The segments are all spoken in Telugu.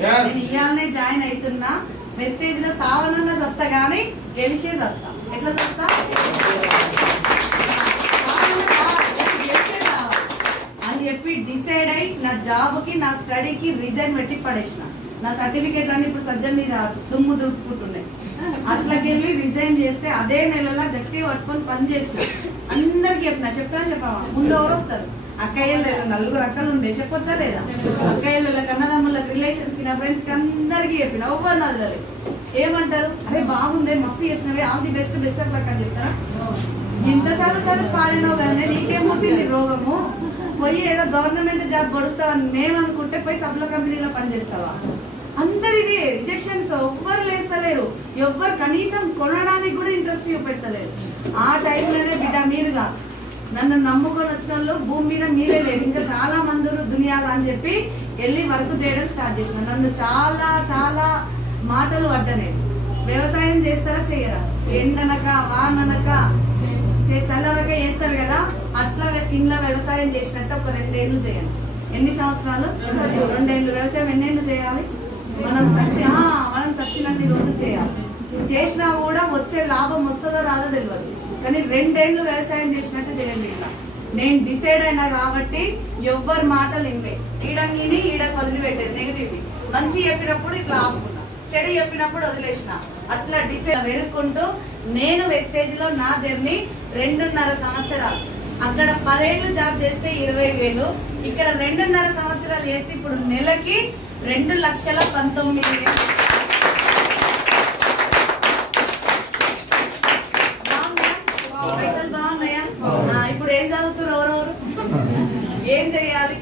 నేను ఇవాళనే జాయిన్ అవుతున్నా. వెస్టేజ్ లో సావనన్నా చస్తా గానీ గెలిచే చస్తా. ఎట్లా చస్తా అని చెప్పి డిసైడ్ అయి నా జాబ్ కి నా స్టడీకి రిజైన్ పెట్టి పడేసిన. నా సర్టిఫికేట్లు అన్ని ఇప్పుడు సజ్జన్ మీద దుమ్ము దుడుపుకుంటున్నాయి. అట్లకెళ్ళి రిజైన్ చేస్తే అదే నెలలో గట్టిగా పట్టుకొని పని చేసిన. అందరికి చెప్తావా ముందు ఎవరు వస్తారు? అక్కయ్యలు 4 అక్కలు ఉండే చెప్పొచ్చా లేదా? అక్కయ్యల కన్నదమ్ములకు రిలేషన్స్ కి నా ఫ్రెండ్స్ కి అందరికి చెప్పిన. ఎవ్వరు నదలలేదు. ఏమంటారు? అరే బాగుంది, మస్తు చేసినవే, all the best, best of luck అని చెప్తారా? ఇంత చదువు పాడినావు కదా, నీకేం పుట్టింది రోగము? పోయి ఏదో గవర్నమెంట్ జాబ్ గడుస్తావని మేమనుకుంటే పోయి సబ్ల కంపెనీలో పనిచేస్తావా? అందరిది రిజెక్షన్స్. ఎవ్వరు లేస్తలేరు, ఎవ్వరు కనీసం కొనడానికి కూడా ఇంట్రెస్ట్ చూపెడతలేరు. ఆ టైంలోనే బిడ్డ మీరుగా నన్ను నమ్ముకొని వచ్చిన వాళ్ళు భూమి మీద మీరే లేదు, ఇంకా చాలా మంది దునియాలు అని చెప్పి వెళ్ళి వర్క్ చేయడం స్టార్ట్ చేసిన. నన్ను చాలా చాలా మాటలు పడ్డనే. వ్యవసాయం చేస్తారా చేయరా? ఎండనక వాననక చల్లనక చేస్తారు కదా, అట్లా ఇంట్లో వ్యవసాయం చేసినట్టు ఒక 2 ఏళ్ళు చేయండి. ఎన్ని సంవత్సరాలు? 2 ఏళ్ళు. వ్యవసాయం ఎన్నేళ్ళు చేయాలి? మనం సచ్చినన్ని రోజులు చేయాలి. చేసినా కూడా వచ్చే లాభం వస్తుందో రాదో తెలియదు, కానీ 2 ఏళ్ళు వ్యవసాయం చేసినట్టు చేయండి. ఇలా నేను డిసైడ్ అయినా కాబట్టి ఎవ్వరు మాటలు ఇవ్వే. ఈడంగిని ఈడకు వదిలిపెట్టేది నెగిటివ్. మంచి చెప్పినప్పుడు ఇట్లా ఆపుకున్నా, చెడు చెప్పినప్పుడు వదిలేసిన. అట్లా డిసైడ్ వెరుక్కుంటూ నేను వెస్టేజ్ లో నా జర్నీ 2.5 సంవత్సరాలు. అక్కడ 10 ఏళ్ళు జాబ్ చేస్తే 20,000, ఇక్కడ 2.5 సంవత్సరాలు చేస్తే ఇప్పుడు నెలకి 2,19,000. పైసలు బాగున్నాయా? ఇప్పుడు ఏం చదువుతారు ఎవరెవరు? ఏం చెయ్యాలి?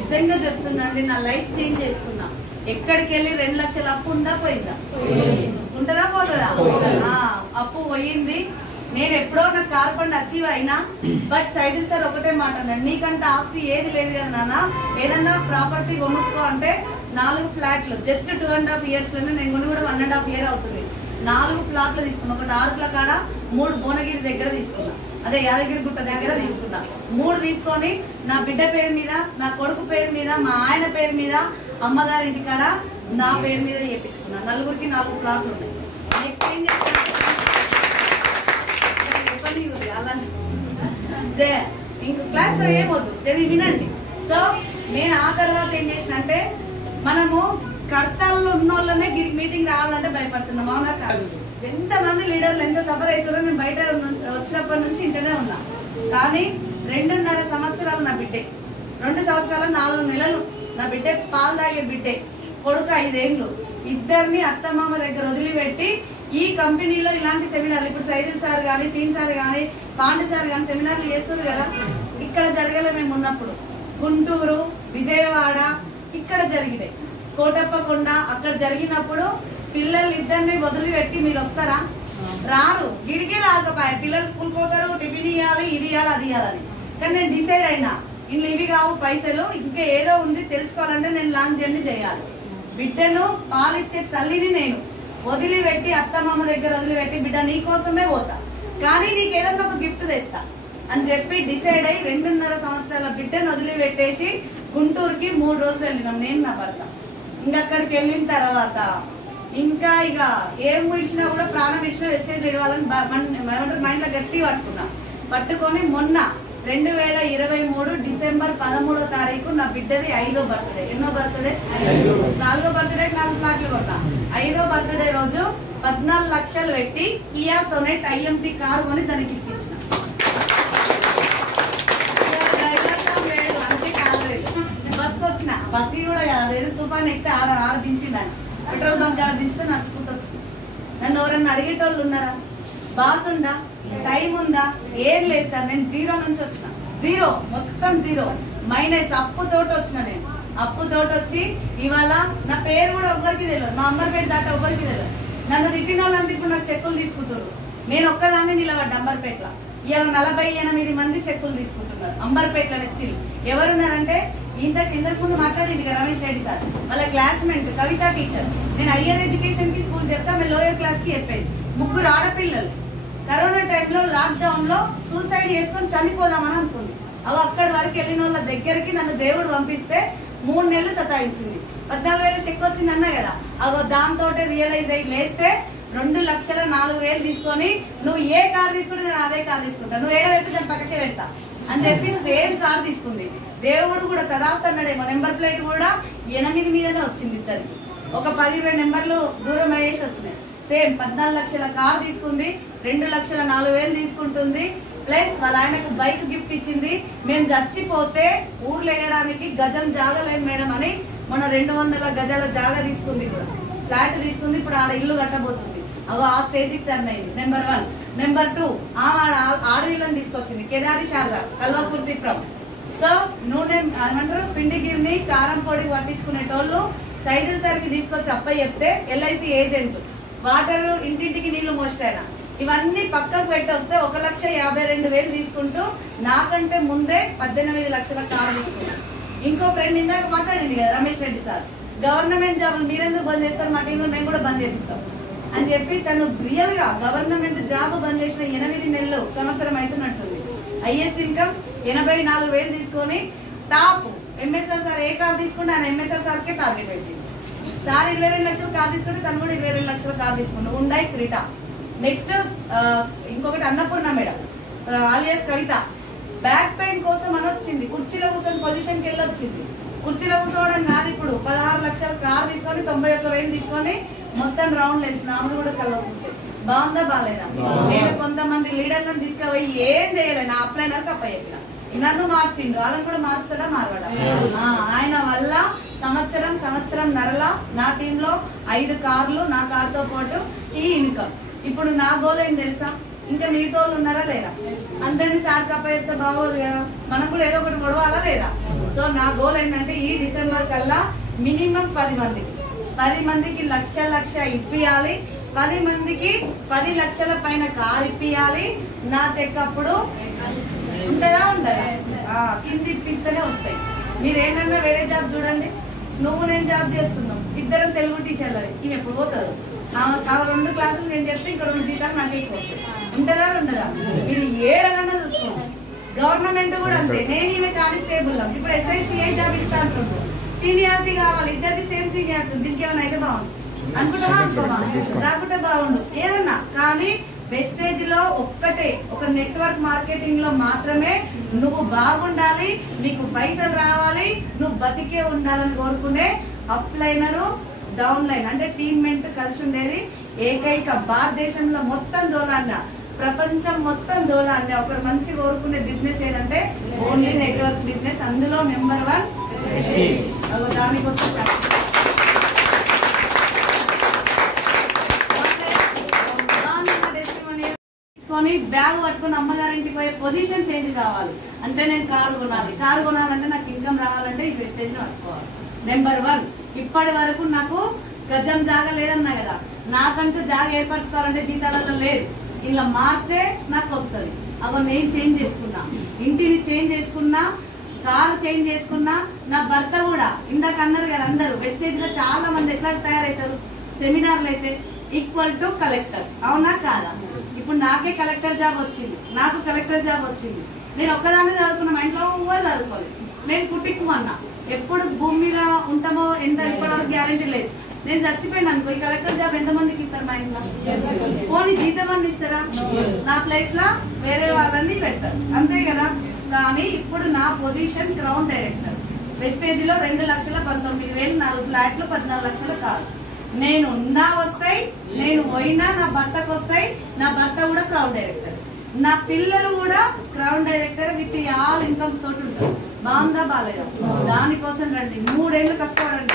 నిజంగా చెప్తున్నా, నా లైఫ్ చేంజ్ చేసుకున్నా. ఎక్కడికి వెళ్ళి 2 లక్షల అప్పు ఉందా పోయిందా? ఉంటదా పోతుందా? అప్పు పోయింది. నేను ఎప్పుడో నా కార్ ఫండ్ అచీవ్ అయినా, బట్ సైదుల్ సార్ ఒకటే మాట అన్నాడు, నీకంటే ఆస్తి ఏది లేదు కదా నాన్న, ఏదన్నా ప్రాపర్టీ కొనుక్కో అంటే 4 ఫ్లాట్లు జస్ట్ 2.5 years లోనే నేను కొని కూడా 1.5 year అవుతుంది. 4 ప్లాట్లు తీసుకున్నా. ఒకటి 6 కాడ, 3 భువనగిరి దగ్గర తీసుకున్నా, అదే యాదగిరి గుట్ట దగ్గర తీసుకున్నా. 3 తీసుకొని నా బిడ్డ పేరు మీద, నా కొడుకు పేరు మీద, మా ఆయన పేరు మీద, అమ్మగారి ఇంటి కాడ నా పేరు మీద చేయించుకున్నా. 4గురికి 4 ప్లాట్లు ఉన్నాయి. నెక్స్ట్ ఏం చేస్తున్నా, ఇంకో క్లాస్ ఏమవుతుంది తెలియ వినండి. సో నేను ఆ తర్వాత ఏం చేసిన అంటే, మనము కర్తల్లో ఉన్నోళ్ళమే మీటింగ్ రావాలంటే భయపడుతున్నాం. అవునా కాదు? ఎంతమంది లీడర్లు ఎంత సఫర్ అవుతారో నేను బయట వచ్చినప్పటి నుంచి ఇంటనే ఉన్నా. కానీ 2.5 సంవత్సరాలు నా బిడ్డే, 2 సంవత్సరాలు 4 నెలలు నా బిడ్డే పాలు తాగే బిడ్డే, కొడుకు 5 ఏళ్ళు. ఇద్దరిని అత్తమామ దగ్గర వదిలిపెట్టి ఈ కంపెనీలో ఇలాంటి సెమినార్లు, ఇప్పుడు సైదుల్ సార్ కానీ, సీన్ సార్ కానీ, పాండి సార్ కానీ సెమినార్లు చేస్తారు కదా, ఇక్కడ జరగలే. మేము ఉన్నప్పుడు గుంటూరు, విజయవాడ ఇక్కడ జరిగినాయి, కోటప్పకొండ అక్కడ జరిగినప్పుడు పిల్లలు ఇద్దరిని వదిలిపెట్టి మీరు వస్తారా? రారు. గిడికే రాకపోయా. పిల్లలు స్కూల్ పోతారు, టిఫిన్ ఇవ్వాలి, ఇది ఇవ్వాలి, అది ఇవ్వాలని. కానీ నేను డిసైడ్ అయినా, ఇంట్లో ఇవి కావు పైసలు, ఇంకా ఏదో ఉంది తెలుసుకోవాలంటే నేను లాంగ్ జర్నీ చేయాలి. బిడ్డను పాలిచ్చే తల్లిని నేను వదిలిపెట్టి, అత్తమామ దగ్గర వదిలిపెట్టి, బిడ్డ నీకోసమే పోతా, కానీ నీకు ఏదన్నా ఒక గిఫ్ట్ తెస్తా అని చెప్పి డిసైడ్ అయ్యి 2.5 సంవత్సరాల బిడ్డను వదిలిపెట్టేసి గుంటూరుకి 3 రోజులు వెళ్ళినాం నేను, నా భర్త. ఇంకా అక్కడికి వెళ్ళిన తర్వాత ఇంకా ఇక ఏం విడిచినా కూడా ప్రాణం ఇచ్చినా వెస్టేజ్ ఇవ్వాలని మైండ్ లో గట్టి పట్టుకొని మొన్న 2023 డిసెంబర్ 13వ తారీఖు నా బిడ్డది 5వ బర్త్డే. ఎన్నో బర్త్డే? 4వ బర్త్డే. 4 ఫ్లాట్లు కొన్నా. 5వ బర్త్డే రోజు 14 లక్షలు పెట్టి కియా సోనెట్ IMT కారు కొని దానికి ఇప్పించిన. అంతే కాదు, బస్కి వచ్చిన. బస్కి కూడా కాదు, తుఫాన్ ఎక్కితే ఆడ దించిండాను. పెట్రోల్ బంక్ ఆడ దించితే నడుచుకుంటూ వచ్చిన. నన్ను ఎవరన్నా అడిగేటోళ్ళు ఉన్నారా? బాస్ ఉందా? టైం ఉందా? ఏం లేదు సార్, నేను 0 నుంచి వచ్చిన. 0 మొత్తం 0 మైనస్ అప్పుతోటి వచ్చిన. నేను అప్పుతోటి వచ్చి ఇవాళ నా పేరు కూడా ఎవ్వరికి తెలియదు, మా అంబర్పేట దాకా ఎవ్వరికి తెలియదు. నన్ను తిట్టిన వాళ్ళంతా ఇప్పుడు నాకు చెక్కులు తీసుకుంటారు. నేను ఒక్కదాన్ని నిలబడ్డా అంబర్పేటలో. ఇవాళ 48 మంది చెక్కులు తీసుకుంటున్నారు అంబర్పేటలో. స్టిల్ ఎవరున్నారంటే ఇంతకు ముందు మాట్లాడింది కదా రమేష్ రెడ్డి సార్, వాళ్ళ క్లాస్మేట్ కవిత టీచర్. నేను హయ్యర్ ఎడ్యుకేషన్ కి స్కూల్ చెప్తా, మేము లోయర్ క్లాస్ కి చెప్పేది. 3 ఆడపిల్లలు కరోనా టైంలో లాక్డౌన్ లో సూసైడ్ చేసుకొని చనిపోదామని అనుకుంది. అవి అక్కడి వరకు వెళ్ళిన వాళ్ళ దగ్గరికి నన్ను దేవుడు పంపిస్తే 3 నెలలు సతాయించింది. 14,000 చెక్ వచ్చింది అన్నా కదా, అగో దాంతో రియలైజ్ అయ్యి లేస్తే 2,04,000 తీసుకొని నువ్వు ఏ కార్ తీసుకుంటే నేను అదే కార్ తీసుకుంటా, నువ్వు ఏడో పెడితే దాని పక్కకే పెడతా అని చెప్పి సేమ్ కార్ తీసుకుంది. దేవుడు కూడా తదాస్తన్నాడేమో, నెంబర్ ప్లేట్ కూడా 8 మీదనే వచ్చింది ఇద్దరికి. ఒక 10-20 నెంబర్లు దూరం అయ్యేసి వచ్చినాయి. సేమ్ 14 లక్షల కార్ తీసుకుంది, 2,04,000 తీసుకుంటుంది. ప్లస్ వాళ్ళ ఆయనకు బైక్ గిఫ్ట్ ఇచ్చింది. మేము చచ్చిపోతే ఊర్లో వేయడానికి గజం జాగలేదు మేడం అని మన 200 గజాల జాగా తీసుకుంది, కూడా ఫ్లాట్ తీసుకుంది. ఇప్పుడు ఆడ ఇల్లు కట్టబోతుంది. అవి ఆ స్టేజ్కి టర్న్ అయింది. నెంబర్ 1. నెంబర్ 2 ఆడవిళ్ళని తీసుకొచ్చింది, కేదారి శారద కల్వకుర్తి ఫ్రమ్. సో నూనె ఏమంటారు పిండిగిరిని కారం పొడి పట్టించుకునేటోళ్ళు సైదుల్ సార్కి తీసుకొచ్చి అప్ప చెప్తే ఎల్ఐసి ఏజెంట్, వాటర్ ఇంటింటికి నీళ్లు మోస్టైనా ఇవన్నీ పక్కకు పెట్టి వస్తే 1,52,000 తీసుకుంటూ నాకంటే ముందే 18 లక్షల కారు తీసుకున్నాను. ఇంకో ఫ్రెండ్ ఇందాక మాట్లాడింది కదా Ramesh Reddy sir, government job మీరెందుకు బంద్ చేస్తారు, మా టీంలో మేము కూడా బంద్ చేపిస్తాం అని చెప్పి తను రియల్ గా గవర్నమెంట్ జాబ్ బంద్ చేసిన 8 నెలలు సంవత్సరం అవుతున్నట్టుంది. హైయెస్ట్ ఇన్కమ్ 84,000 తీసుకొని టాప్ ఎంఎస్ఆర్ సార్ ఏ కార్ తీసుకుంటే ఆయన ఎంఎస్ఆర్ సార్ కే టార్గెట్ పెట్టింది. సార్ 22 లక్షల కార్ తీసుకుంటే తను కూడా 22 లక్షల కార్ తీసుకున్నాడు. ఉండాయి క్రీటా. నెక్స్ట్ ఇంకొకటి అన్నపూర్ణ మేడం ఆలియాస్ కవిత, బ్యాక్ పెయిన్ కోసం అని వచ్చింది, కుర్చీలో కూర్చొని పొజిషన్కి వెళ్ళి వచ్చింది. కుర్చీలో కూర్చోవడం కాదు, ఇప్పుడు 16 లక్షల కార్ తీసుకొని 91,000 తీసుకొని మొత్తం రౌండ్ వేసింది. ఆమె కూడా కలవకుంటే బాగుందా బాగాలేదా? నేను కొంతమంది లీడర్లను తీసుకుపోయి ఏం చేయలేను, నా అప్లైనర్ అప్ప చెప్పిన, నన్ను మార్చిండు, వాళ్ళని కూడా మారుస్తాడా మారవాడా? ఆయన వల్ల సంవత్సరం నరలా నా టీంలో 5 కార్లు, నా కార్తో పాటు ఈ ఇన్కమ్. ఇప్పుడు నా గోల్ ఏం తెలుసా, ఇంకా నీతో ఉన్నారా లేదా? అందరినీ సార్ కప్పయితే బాగోదు కదా, మనం కూడా ఏదో ఒకటి గొడవాలా లేదా? సో నా గోల్ ఏంటంటే ఈ డిసెంబర్ కల్లా మినిమం 10 మందికి లక్ష ఇప్పియాలి, 10 మందికి 10 లక్షల పైన కార్ ఇప్పియాలి. నా చెక్ అప్పుడు ఉంటుందా ఉండదా? కింది ఇప్పిస్తేనే వస్తాయి. మీరు ఏంటన్నా వేరే జాబ్ చూడండి, నువ్వు నేను జాబ్ చేస్తున్నాం, ఇద్దరం తెలుగు టీచర్లే, ఇవి ఎప్పుడు పోతారు? ఆ 2 క్లాసులు నేను చెప్తే ఇంకో 2 జీతాలు నాకు ఎక్కువ వస్తాయి. ఉంటుందా ఉండదా? మీరు ఏడన్నా చూసుకోండి. గవర్నమెంట్ కూడా అంతే. నేను ఈమె కానిస్టేబుల్, ఇప్పుడు SICI జాబ్ ఇస్తా అంటుండ్రు, సీనియారిటీ కావాలి, ఇద్దరికి సేమ్ సీనియారిటీ. దీనికి ఏమైనా అయితే బాగుంది అనుకుంటావా? రాకుంటే బాగుండు ఏదన్నా. కానీ వెస్టేజ్ లో ఒక్కటే, ఒక నెట్వర్క్ మార్కెటింగ్ లో మాత్రమే నువ్వు బాగుండాలి, నీకు పైసలు రావాలి, నువ్వు బతికే ఉండాలని కోరుకునే అప్లైనరు డౌన్ లైన్ అంటే టీమ్మెంట్ కలిసి ఉండేది ఏకైక భారతదేశంలో మొత్తం దోలాండ, ప్రపంచం మొత్తం దోలాండ ఒకరు మంచి కోరుకునే బిజినెస్ ఏదంటే ఓన్లీ నెట్వర్క్ బిజినెస్. అందులో నెంబర్ 1 దానికోసం బ్యాగ్ పట్టుకుని అమ్మగారింటికి పోయే పొజిషన్ చేంజ్ కావాలి అంటే నేను కారు కొనాలి, కారు కొనాలంటే నాకు ఇన్కమ్ రావాలంటే ఈ వెస్టేజ్ ని పట్టుకోవాలి. నెంబర్ 1 ఇప్పటి వరకు నాకు గజం జాగా లేదన్నా కదా, నాకంటూ జాగా ఏర్పరచుకోవాలంటే జీతాలలో లేదు. ఇలా మారితే నాకు వస్తుంది. అగో నేను చేంజ్ చేసుకున్నా, ఇంటిని చేంజ్ చేసుకున్నా, కారు చేంజ్ చేసుకున్నా. నా భర్త కూడా ఇందాక అన్నారు కదా, అందరూ వెస్టేజ్ లో చాలా మంది ఎట్లా తయారవుతారు, సెమినార్లు అయితే ఈక్వల్ టు కలెక్టర్, అవునా కాదా? ఇప్పుడు నాకే కలెక్టర్ జాబ్ వచ్చింది, నాకు కలెక్టర్ జాబ్ వచ్చింది. నేను ఒక్కదాన్ని చదువుకున్నా, మా ఇంట్లో ఎవరు చదువుకోలేదు. నేను పుట్టిక్కుమన్నా, ఎప్పుడు భూమి మీద ఉంటామో ఎంత ఇప్పటివరకు గ్యారంటీ లేదు. నేను చచ్చిపోయినా అనుకో, ఈ కలెక్టర్ జాబ్ ఎంత మందికి ఇస్తారు మా ఇంట్లో? పోనీ జీతం అన్ని ఇస్తారా? నా ప్లేస్ లో వేరే వాళ్ళని పెడతారు, అంతే కదా. కానీ ఇప్పుడు నా పొజిషన్ క్రౌన్ డైరెక్టర్. వెస్టేజ్ లో 2,19,000, 4 ఫ్లాట్లు, 14 లక్షల కారు. నేను ఉన్నా వస్తాయి, నేను పోయినా నా భర్తకు వస్తాయి. నా భర్త కూడా క్రౌన్ డైరెక్టర్, నా పిల్లలు కూడా crown director with all incomes తోటి ఉంటారు. బాగుందా బాలేదా? దానికోసం రండి, 3 ఏళ్ళు కష్టపడండి.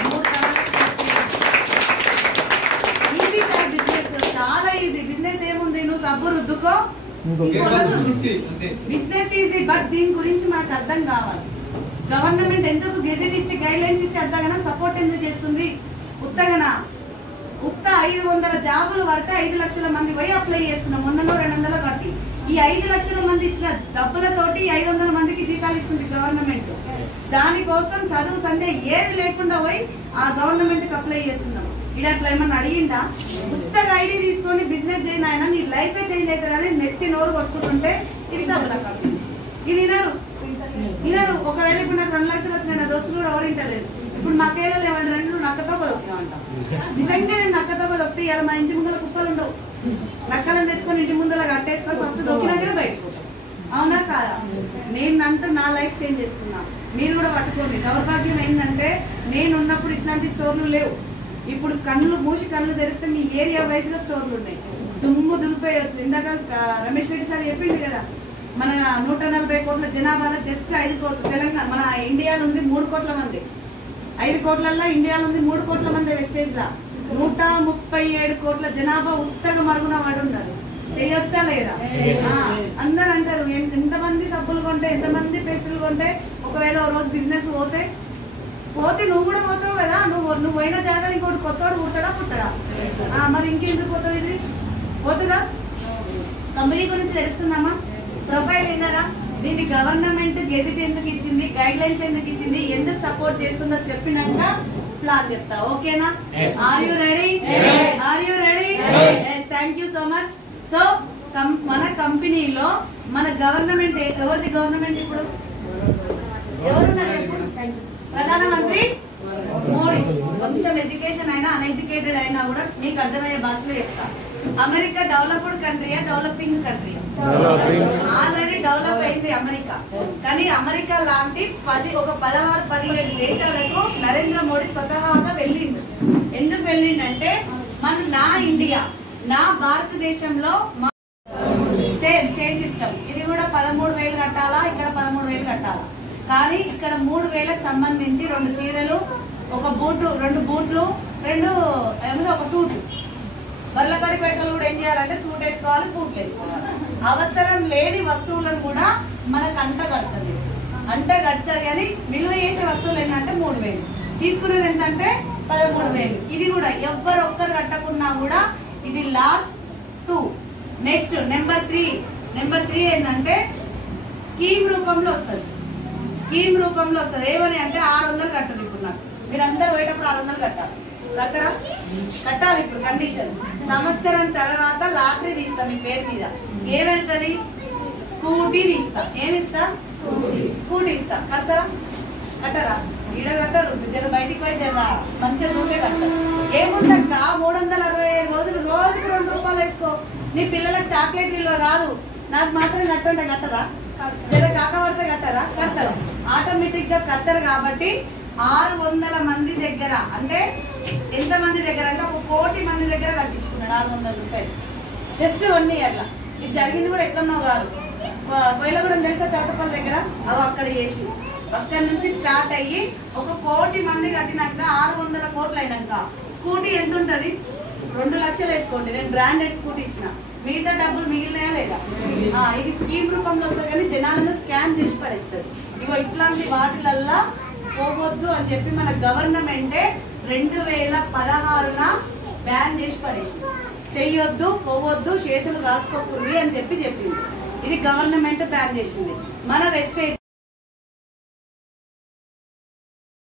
3 ఈజీ సార్ బిజినెస్, చాలా ఈజీ. బిజినెస్ ఏముంది, నువ్వు సబ్బు రుద్దుకో, బిజినెస్ ఈజీ. బట్ దీని గురించి మనకు అర్థం కావాలి. గవర్నమెంట్ ఎందుకు గెజెట్ ఇచ్చి గైడ్ లైన్స్ ఇచ్చి అంతగానో సపోర్ట్ ఎందుకు చేస్తుంది? ఉత్తగన 500 జాబులు పడితే 5 లక్షల మంది పోయి అప్లై చేస్తున్నాం, 100-200 కట్టి. ఈ 5 లక్షల మంది ఇచ్చిన డబ్బులతోటి 500 మందికి జీతాలు ఇస్తుంది గవర్నమెంట్. దానికోసం చదువు సందే ఏది లేకుండా పోయి ఆ గవర్నమెంట్ కి అప్లై చేస్తున్నాం. ఇది అట్లా ఏమన్నా అడిగిందా? ఉత్తగా ఐడి తీసుకొని బిజినెస్ చేయను ఆయన, నీ లైఫే చేంజ్ అవుతుందని నెత్తి నోరు కొట్టుకుంటుంటే ఇది సభలకు ఇది వినరు. ఒకవేళ ఇప్పుడు నాకు 2 లక్షలు వచ్చినాయి, నా దోస్తులు కూడా ఎవరు వింటలేదు. ఇప్పుడు మా కేళ్ళలో ఏమంటారు, నువ్వు నక్కతో దొక్కుతావంట. నిజంగా నేను నక్కతో దొక్కితే ఇలా మా ఇంటి ముందర కుక్కలు ఉండవు. నక్కలను తెచ్చుకొని ఇంటి ముందర కట్టేసుకొని ఫస్ట్ దొక్కినాకనే బయటకు. అవునా కాదా? నేను అంటూ నా లైఫ్ చేంజ్ చేసుకున్నా. మీరు కూడా పట్టుకోండి. దౌర్భాగ్యం ఏంటంటే నేను ఉన్నప్పుడు ఇట్లాంటి స్టోర్లు లేవు. ఇప్పుడు కళ్ళు తెరిస్తే మీ ఏరియా వైజ్ గా స్టోర్లు ఉన్నాయి. దుమ్ము దులిపేయచ్చు. ఇందాక రమేష్ రెడ్డి సార్ చెప్పింది కదా, మన 140 కోట్ల జనాభాలో జస్ట్ 5 కోట్లు. తెలంగాణ మన ఇండియాలో ఉంది 3 కోట్ల మంది. 5 కోట్లల్లో ఇండియాలో ఉంది 3 కోట్ల మంది. వెస్టేజ్ లా 137 కోట్ల జనాభా ఉత్తగా మరుగున వాడు ఉన్నారు. చేయొచ్చా లేదా? అందరు అంటారు ఎంతమంది సబ్బులు కొంటే, ఎంతమంది పేస్టులు కొంటే, ఒకవేళ రోజు బిజినెస్ పోతే నువ్వు కూడా పోతావు కదా. నువ్వు పోయిన జాగాలు ఇంకోటి కొత్తవాడు పుట్టడా? మరి ఇంకెందుకు పోతావు? ఇది పోతుందా? కంపెనీ గురించి తెలుస్తుందమ్మా. ప్రొఫైల్ విన్నారా? దీన్ని గవర్నమెంట్ గెజిట్ ఎందుకు ఇచ్చింది, గైడ్ లైన్స్ ఎందుకు ఇచ్చింది, ఎందుకు సపోర్ట్ చేస్తుందో చెప్పినాక ప్లాన్ చెప్తా. ఓకేనా? Are you ready? Thank you so much. So మన కంపెనీలో మన గవర్నమెంట్ ఎవరిది? గవర్నమెంట్ ఇప్పుడు ఎవరున్నారు? ప్రధానమంత్రి మోడీ. కొంచెం ఎడ్యుకేషన్ అయినా అన్ఎడ్యుకేటెడ్ అయినా కూడా మీకు అర్థమయ్యే భాషలో చెప్తా. అమెరికా డెవలప్డ్ కంట్రీయా, డెవలపింగ్ కంట్రీయా? ఆల్రెడీ డెవలప్ అయింది అమెరికా. కానీ అమెరికా లాంటి 16-17 దేశాలకు నరేంద్ర మోడీ స్వతహాగా వెళ్ళిండు. ఎందుకు వెళ్ళిండంటే నా ఇండియా, నా భారతదేశంలో సేమ్ సిస్టమ్. ఇది కూడా 13,000 కట్టాలా, ఇక్కడ 13,000 కట్టాలా. కానీ ఇక్కడ 3,000కు సంబంధించి 2 చీరలు, ఒక బూటు, 2 బూట్లు, ఒక సూటు. బర్లకడి పెట్రోల్ కూడా ఏం చేయాలంటే సూట్ వేసుకోవాలి, బూట్లు వేసుకోవాలి. అవసరం లేని వస్తువులను కూడా మనకు అంటగడుతుంది. కానీ విలువ చేసే వస్తువులు ఏంటంటే 3,000. తీసుకునేది ఎంతంటే 13,000. ఇది కూడా ఒక్కరు కట్టకున్నా కూడా ఇది లాస్ 2. నెక్స్ట్ నెంబర్ 3 ఏంటంటే స్కీమ్ రూపంలో వస్తుంది. ఏమని అంటే 600 కట్టరు. ఇప్పుడు నాకు మీరందరూ పోయేటప్పుడు 600 కట్టాలి. ఇప్పుడు కండిషన్, సంవత్సరం తర్వాత లాటరీ తీస్తా మీ పేరు మీద. ఏమెళ్తుంది? స్కూటీ తీస్తా. ఏమిస్తా? స్కూటీ ఇస్తా. కట్టరా? ఈడ కట్టరు. జర బయటికి పోయి జర మంచిగా దూకే కట్టరు. ఏముందక్క 365 రోజులు, రోజుకి 2 రూపాయలు వేసుకో. నీ పిల్లలకు చాక్లెట్ విలువ కాదు, నాకు మాత్రం కట్టుంటే కట్టరా? జర కాకపడితే కట్టరా? ఆటోమేటిక్ గా కట్టరు. కాబట్టి 600 మంది దగ్గర, అంటే ఎంత మంది దగ్గర అంటే 1 కోటి మంది దగ్గర కట్టించుకున్నాడు 600 రూపాయలు జస్ట్ 1 ఇయర్ లా. ఇది జరిగింది కూడా ఎక్కడో కాదు, కోయిలగూడెం తెలుసా, చౌటపల్లి దగ్గర. అక్కడ చేసి అక్కడి నుంచి స్టార్ట్ అయ్యి 1 కోటి మంది కట్టినాక 600 కోట్లు అయినాక స్కూటీ ఎంత ఉంటది? 2 లక్షలు వేసుకోండి. నేను బ్రాండెడ్ స్కూటీ ఇచ్చిన, మిగతా డబ్బులు మిగిలినాయా లేదా? ఇది స్కీమ్ రూపంలో వస్తుంది. కానీ జనాలను స్కామ్ చేసి పడేస్తారు. ఇగో ఇట్లాంటి వాటిలల్లా పోవద్దు అని చెప్పి మన గవర్నమెంటే 2016న బ్యాన్ చేసి పడేసింది. చెయ్యొద్దు, పోవద్దు, చేతులు కాసుకోకూడదు అని చెప్పింది. ఇది గవర్నమెంట్ బ్యాన్ చేసింది. మన వెస్టేజ్